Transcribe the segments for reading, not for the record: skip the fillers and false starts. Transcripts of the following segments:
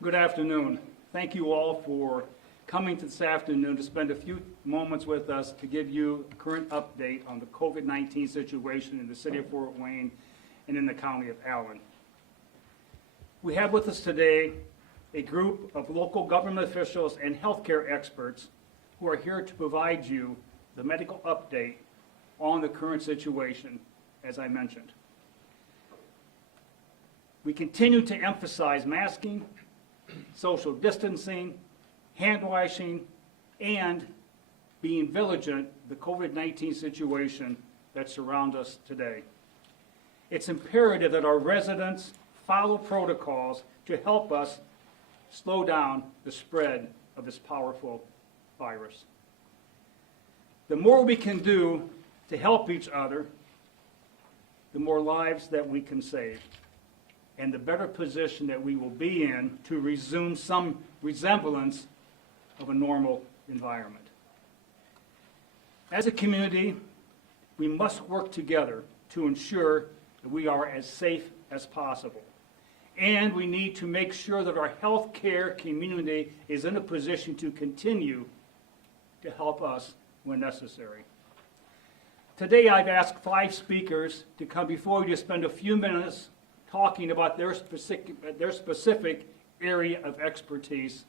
Good afternoon. Thank you all for coming this afternoon to spend a few moments with us to give you a current update on the COVID-19 situation in the city of Fort Wayne and in the county of Allen. We have with us today a group of local government officials and healthcare experts who are here to provide you the medical update on the current situation, as I mentioned. We continue to emphasize masking, social distancing, hand washing, and being vigilant the COVID-19 situation that surrounds us today. It's imperative that our residents follow protocols to help us slow down the spread of this powerful virus. The more we can do to help each other, the more lives that we can save, and the better position that we will be in to resume some resemblance of a normal environment. As a community, we must work together to ensure that we are as safe as possible. And we need to make sure that our healthcare community is in a position to continue to help us when necessary. Today I've asked 5 speakers to come before you to spend a few minutes talking about their specific area of expertise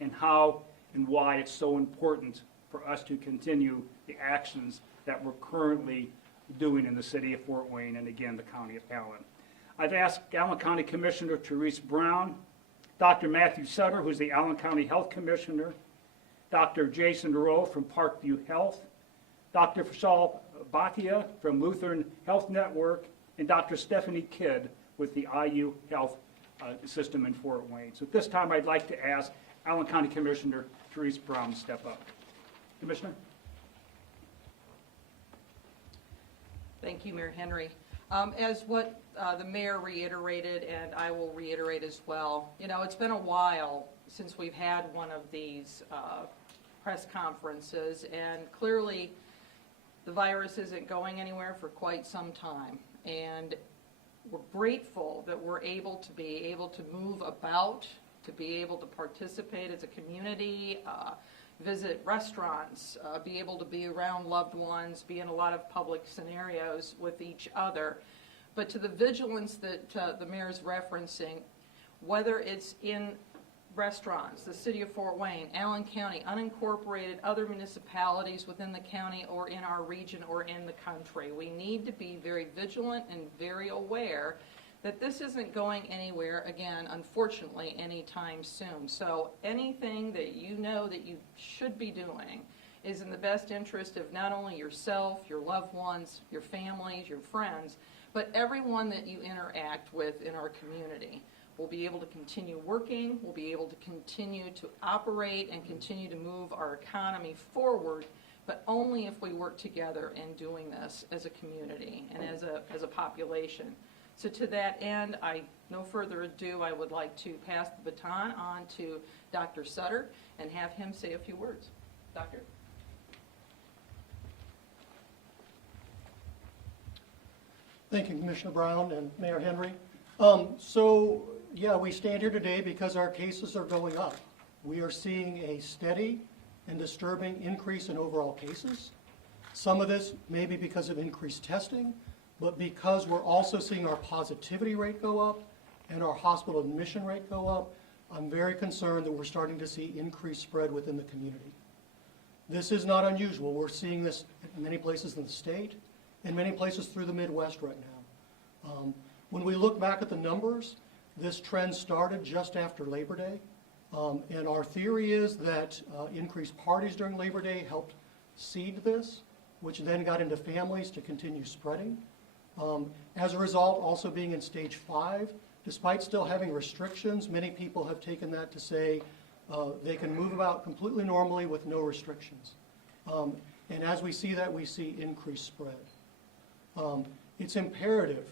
and how and why it's so important for us to continue the actions that we're currently doing in the city of Fort Wayne and again the county of Allen. I've asked Allen County Commissioner Therese Brown, Dr. Matthew Sutter, who's the Allen County Health Commissioner, Dr. Jason Rowe from Parkview Health, Dr. Vishal Bhatia from Lutheran Health Network, and Dr. Stephanie Kidd with the IU Health System in Fort Wayne. So at this time, I'd like to ask Allen County Commissioner Therese Brown to step up. Commissioner? Thank you, Mayor Henry. As what the mayor reiterated, and I will reiterate as well, you know, it's been a while since we've had one of these press conferences, and clearly the virus isn't going anywhere for quite some time. And we're grateful that we're able to move about, to be able to participate as a community, visit restaurants, be able to be around loved ones, be in a lot of public scenarios with each other. But to the vigilance that the mayor's referencing, whether it's in restaurants, the city of Fort Wayne, Allen County, unincorporated other municipalities within the county or in our region or in the country, we need to be very vigilant and very aware that this isn't going anywhere, again, unfortunately, anytime soon. So anything that you know that you should be doing is in the best interest of not only yourself, your loved ones, your families, your friends, but everyone that you interact with in our community. We'll be able to continue working, we'll be able to continue to operate and continue to move our economy forward, but only if we work together in doing this as a community and as a population. So to that end, no further ado, I would like to pass the baton on to Dr. Sutter and have him say a few words. Doctor? Thank you, Commissioner Brown and Mayor Henry. Yeah, we stand here today because our cases are going up. We are seeing a steady and disturbing increase in overall cases. Some of this may be because of increased testing, but because we're also seeing our positivity rate go up and our hospital admission rate go up, I'm very concerned that we're starting to see increased spread within the community. This is not unusual. We're seeing this in many places in the state, in many places through the Midwest right now. When we look back at the numbers, this trend started just after Labor Day, and our theory is that increased parties during Labor Day helped seed this, which then got into families to continue spreading. As a result, also being in stage 5, despite still having restrictions, many people have taken that to say they can move about completely normally with no restrictions. And as we see that, we see increased spread. It's imperative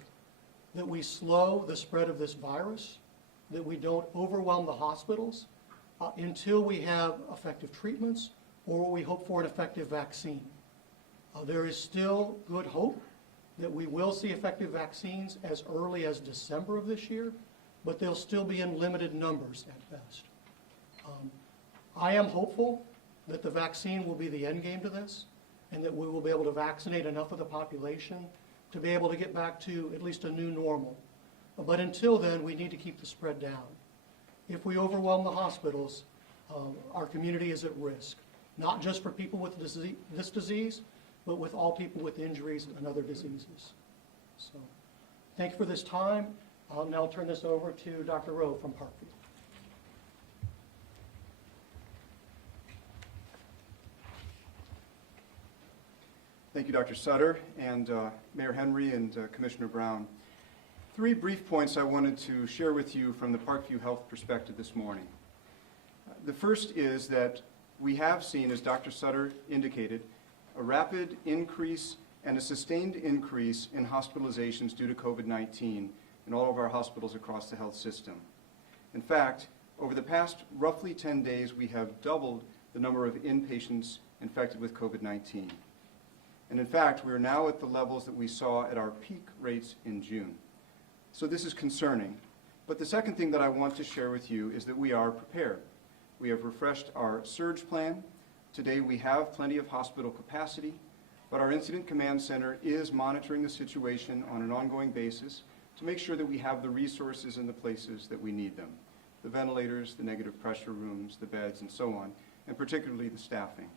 that we slow the spread of this virus, that we don't overwhelm the hospitals until we have effective treatments or what we hope for, an effective vaccine. There is still good hope that we will see effective vaccines as early as December of this year, but they'll still be in limited numbers at best. I am hopeful that the vaccine will be the end game to this, and that we will be able to vaccinate enough of the population to be able to get back to at least a new normal. But until then, we need to keep the spread down. If we overwhelm the hospitals, our community is at risk, not just for people with this disease, but with all people with injuries and other diseases. So, thank you for this time. I'll now turn this over to Dr. Rowe from Parkview. Thank you, Dr. Sutter, and Mayor Henry and Commissioner Brown. 3 brief points I wanted to share with you from the Parkview Health perspective this morning. The first is that we have seen, as Dr. Sutter indicated, a rapid increase and a sustained increase in hospitalizations due to COVID-19 in all of our hospitals across the health system. In fact, over the past roughly 10 days, we have doubled the number of inpatients infected with COVID-19. And in fact, we are now at the levels that we saw at our peak rates in June. So this is concerning. But the second thing that I want to share with you is that we are prepared. We have refreshed our surge plan. Today we have plenty of hospital capacity, but our Incident Command Center is monitoring the situation on an ongoing basis to make sure that we have the resources in the places that we need them. The ventilators, the negative pressure rooms, the beds, and so on, and particularly the staffing.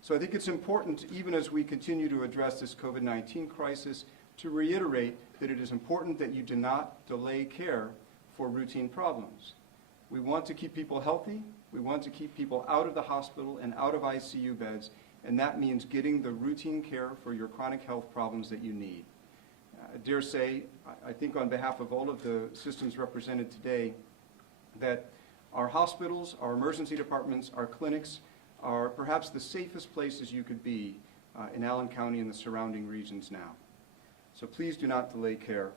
So I think it's important, even as we continue to address this COVID-19 crisis, to reiterate that it is important that you do not delay care for routine problems. We want to keep people healthy. We want to keep people out of the hospital and out of ICU beds, and that means getting the routine care for your chronic health problems that you need. I dare say, I think on behalf of all of the systems represented today, that our hospitals, our emergency departments, our clinics are perhaps the safest places you could be in Allen County and the surrounding regions now. So please do not delay care.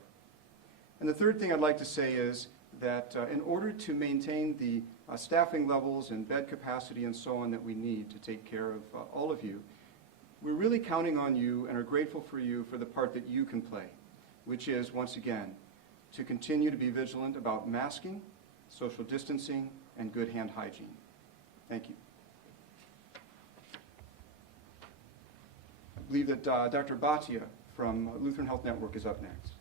And the third thing I'd like to say is that in order to maintain the staffing levels and bed capacity and so on that we need to take care of all of you, we're really counting on you and are grateful for you for the part that you can play, which is, once again, to continue to be vigilant about masking, social distancing, and good hand hygiene. Thank you. I believe that Dr. Bhatia from Lutheran Health Network is up next.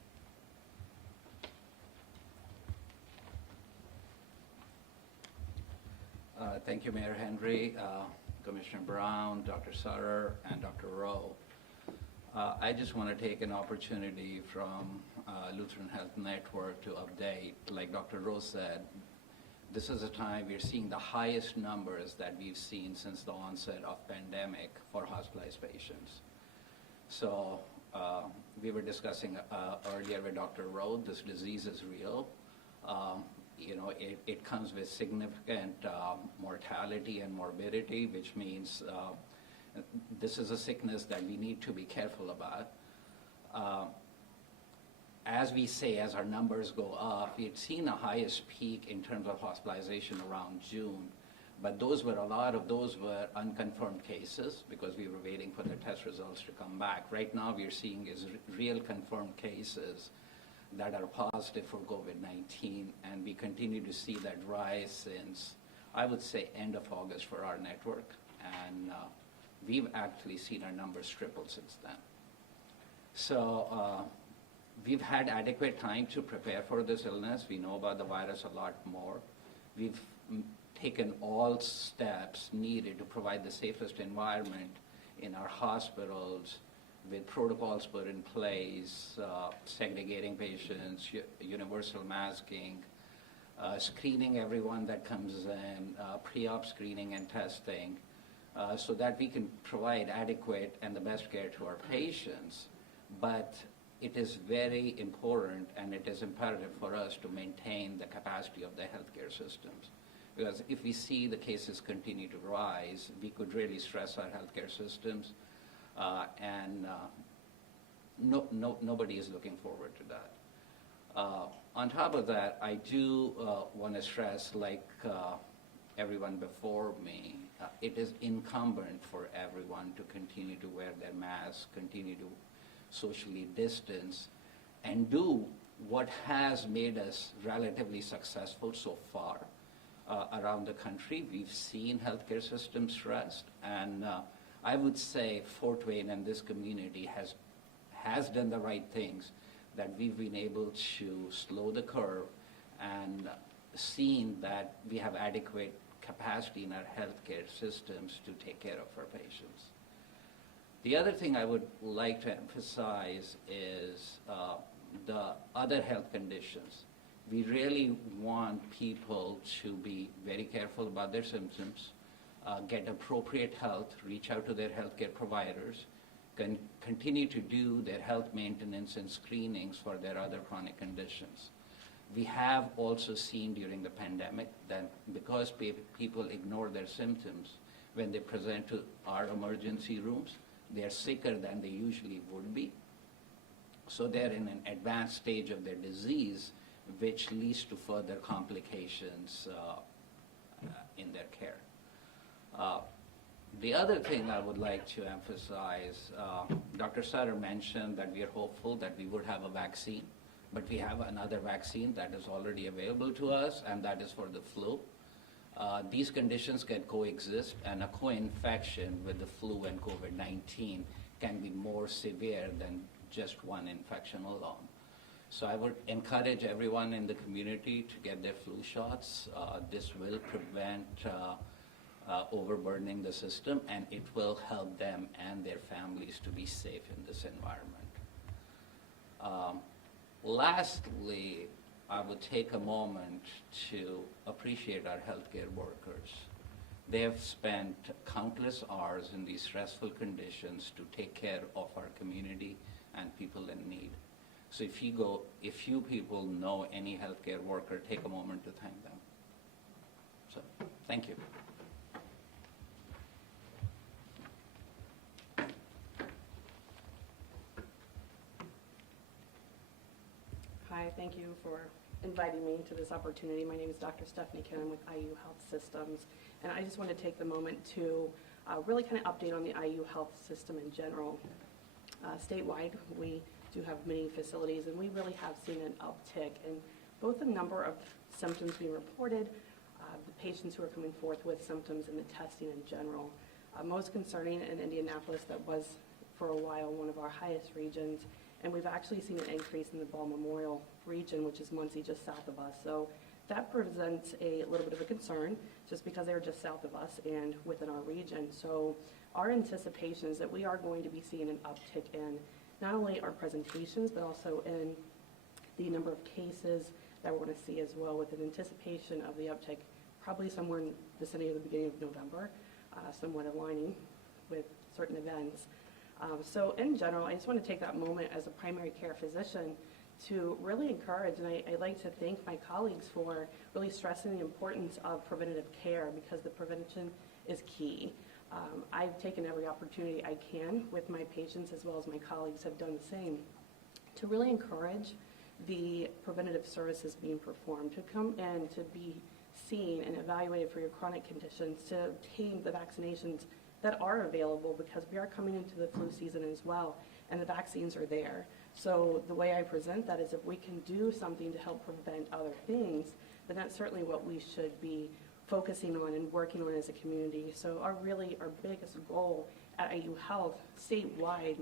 Thank you, Mayor Henry, Commissioner Brown, Dr. Sutter, and Dr. Rowe. I just want to take an opportunity from Lutheran Health Network to update. Like Dr. Rowe said, this is a time we're seeing the highest numbers that we've seen since the onset of pandemic for hospitalized patients. So we were discussing earlier with Dr. Rowe, this disease is real. You know, it comes with significant mortality and morbidity, which means this is a sickness that we need to be careful about. As we say, as our numbers go up, we've seen the highest peak in terms of hospitalization around June, but a lot of those were unconfirmed cases because we were waiting for the test results to come back. Right now we're seeing is real confirmed cases that are positive for COVID-19, and we continue to see that rise since, I would say, end of August for our network, and we've actually seen our numbers triple since then. So we've had adequate time to prepare for this illness. We know about the virus a lot more. We've taken all steps needed to provide the safest environment in our hospitals, with protocols put in place, segregating patients, universal masking, screening everyone that comes in, pre-op screening and testing, so that we can provide adequate and the best care to our patients. But it is very important and it is imperative for us to maintain the capacity of the healthcare systems. Because if we see the cases continue to rise, we could really stress our healthcare systems. And nobody is looking forward to that. On top of that, I do want to stress, like everyone before me, it is incumbent for everyone to continue to wear their masks, continue to socially distance, and do what has made us relatively successful so far around the country. We've seen healthcare systems stressed, and I would say Fort Wayne and this community has done the right things, that we've been able to slow the curve and seen that we have adequate capacity in our healthcare systems to take care of our patients. The other thing I would like to emphasize is the other health conditions. We really want people to be very careful about their symptoms, get appropriate health, reach out to their healthcare providers, continue to do their health maintenance and screenings for their other chronic conditions. We have also seen during the pandemic that because people ignore their symptoms, when they present to our emergency rooms, they're sicker than they usually would be. So they're in an advanced stage of their disease, which leads to further complications in their care. The other thing I would like to emphasize, Dr. Sutter mentioned that we are hopeful that we would have a vaccine, but we have another vaccine that is already available to us, and that is for the flu. These conditions can coexist, and a co-infection with the flu and COVID-19 can be more severe than just one infection alone. So I would encourage everyone in the community to get their flu shots. This will prevent overburdening the system, and it will help them and their families to be safe in this environment. Lastly, I would take a moment to appreciate our healthcare workers. They have spent countless hours in these stressful conditions to take care of our community and people in need. So if you people know any healthcare worker, take a moment to thank them. So, thank you. Hi, thank you for inviting me to this opportunity. My name is Dr. Stephanie Kim with IU Health Systems, and I just want to take the moment to really kind of update on the IU Health System in general. Statewide, we do have many facilities, and we really have seen an uptick in both the number of symptoms being reported, the patients who are coming forth with symptoms, and the testing in general. Most concerning in Indianapolis, that was for a while one of our highest regions, and we've actually seen an increase in the Ball Memorial region, which is Muncie, just south of us. So that presents a little bit of a concern, just because they're just south of us and within our region. So our anticipation is that we are going to be seeing an uptick in not only our presentations, but also in the number of cases that we're going to see as well, with an anticipation of the uptick probably somewhere in the vicinity of the beginning of November, somewhat aligning with certain events. So in general, I just want to take that moment as a primary care physician to really encourage, and I like to thank my colleagues for really stressing the importance of preventative care, because the prevention is key. I've taken every opportunity I can with my patients, as well as my colleagues have done the same, to really encourage the preventative services being performed, to come in, to be seen and evaluated for your chronic conditions, to obtain the vaccinations that are available, because we are coming into the flu season as well, and the vaccines are there. So the way I present that is, if we can do something to help prevent other things, then that's certainly what we should be focusing on and working on as a community. So our biggest goal at IU Health statewide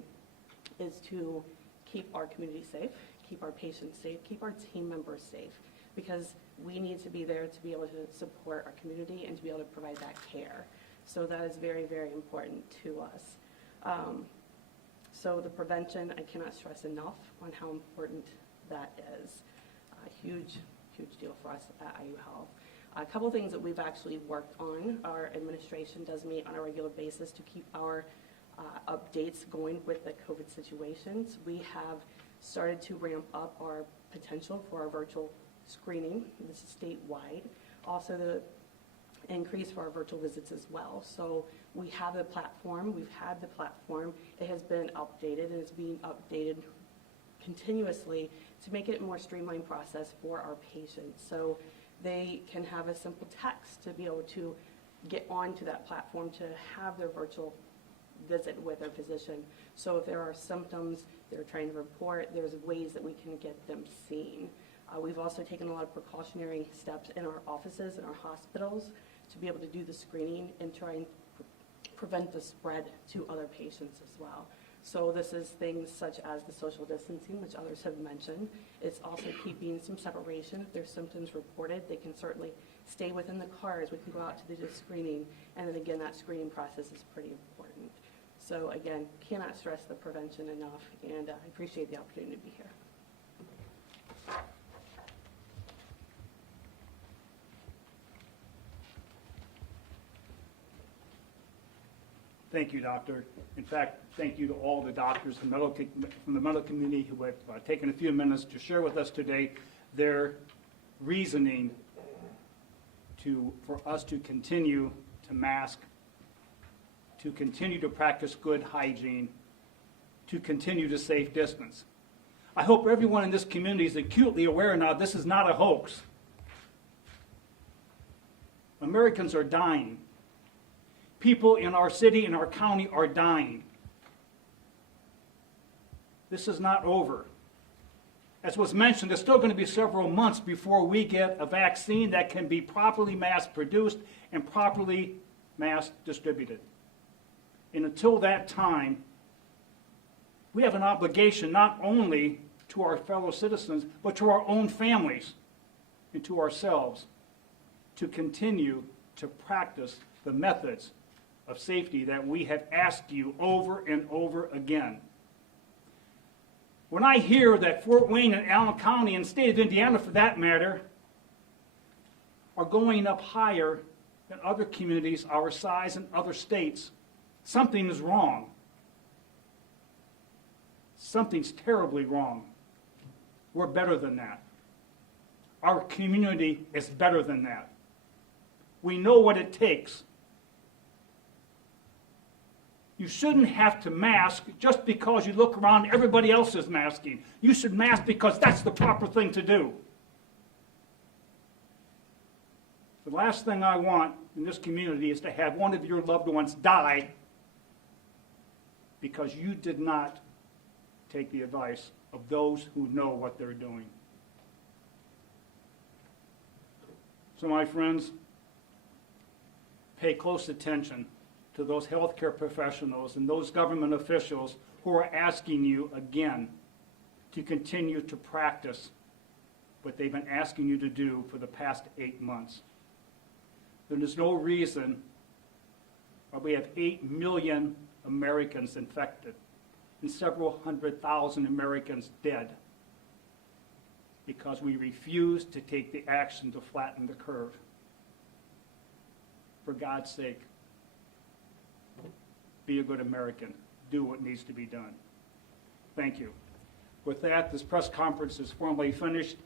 is to keep our community safe, keep our patients safe, keep our team members safe, because we need to be there to be able to support our community and to be able to provide that care. So that is very, very important to us. So the prevention, I cannot stress enough on how important that is. A huge, huge deal for us at IU Health. A couple things that we've actually worked on, our administration does meet on a regular basis to keep our updates going with the COVID situations. We have started to ramp up our potential for our virtual screening. This is statewide. Also, the increase for our virtual visits as well. So we have the platform, we've had the platform, it has been updated, and it's being updated continuously to make it a more streamlined process for our patients. So they can have a simple text to be able to get onto that platform, to have their virtual visit with their physician. So if there are symptoms they're trying to report, there's ways that we can get them seen. We've also taken a lot of precautionary steps in our offices and our hospitals to be able to do the screening and try and prevent the spread to other patients as well. So this is things such as the social distancing, which others have mentioned. It's also keeping some separation. If there's symptoms reported, they can certainly stay within the cars. We can go out to the screening, and then again, that screening process is pretty important. So again, cannot stress the prevention enough, and I appreciate the opportunity to be here. Thank you, Doctor. In fact, thank you to all the doctors from the medical community who have taken a few minutes to share with us today their reasoning for us to continue to mask, to continue to practice good hygiene, to continue to safe distance. I hope everyone in this community is acutely aware now this is not a hoax. Americans are dying. People in our city and our county are dying. This is not over. As was mentioned, it's still going to be several months before we get a vaccine that can be properly mass-produced and properly mass-distributed. And until that time, we have an obligation not only to our fellow citizens, but to our own families and to ourselves to continue to practice the methods of safety that we have asked you over and over again. When I hear that Fort Wayne and Allen County and the state of Indiana, for that matter, are going up higher than other communities our size in other states, something is wrong. Something's terribly wrong. We're better than that. Our community is better than that. We know what it takes. You shouldn't have to mask just because you look around and everybody else is masking. You should mask because that's the proper thing to do. The last thing I want in this community is to have one of your loved ones die because you did not take the advice of those who know what they're doing. So my friends, pay close attention to those healthcare professionals and those government officials who are asking you again to continue to practice what they've been asking you to do for the past 8 months. There is no reason why we have 8 million Americans infected and several 100,000 Americans dead because we refuse to take the action to flatten the curve. For God's sake, be a good American. Do what needs to be done. Thank you. With that, this press conference is formally finished.